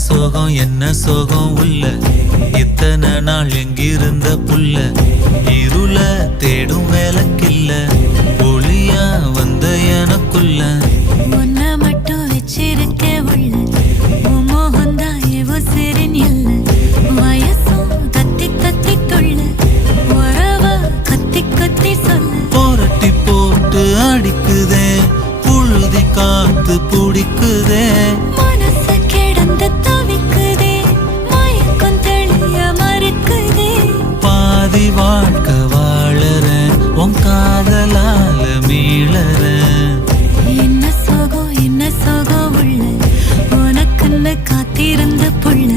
என்ன சோகம் உள்ள இத்தனை நாள் எங்கிருந்த புள்ள இருள தேடும் வேலைக்கில்ல ஒளியா வந்த எனக்குள்ள உன்னை மட்டும் வச்சிருக்க உள்ள உன் மோகந்தான் எவோ சிறின் இல்ல வயசும் தத்தி தத்தி தொள்ள உறவா கத்தி கத்தி சொல்ல போரட்டி போட்டு அடிக்குதே புழுதி காத்து பிடிக்குதே மனசு கிடந்து தவிக்குதே மயக்கம் தெளிய மறுக்குதே பாதி வாழ்க்கை வாழறேன் உன் காதலால மீளறேன் என்ன சோகம் உள்ள உனக்குன்னு காத்திருந்த புள்ள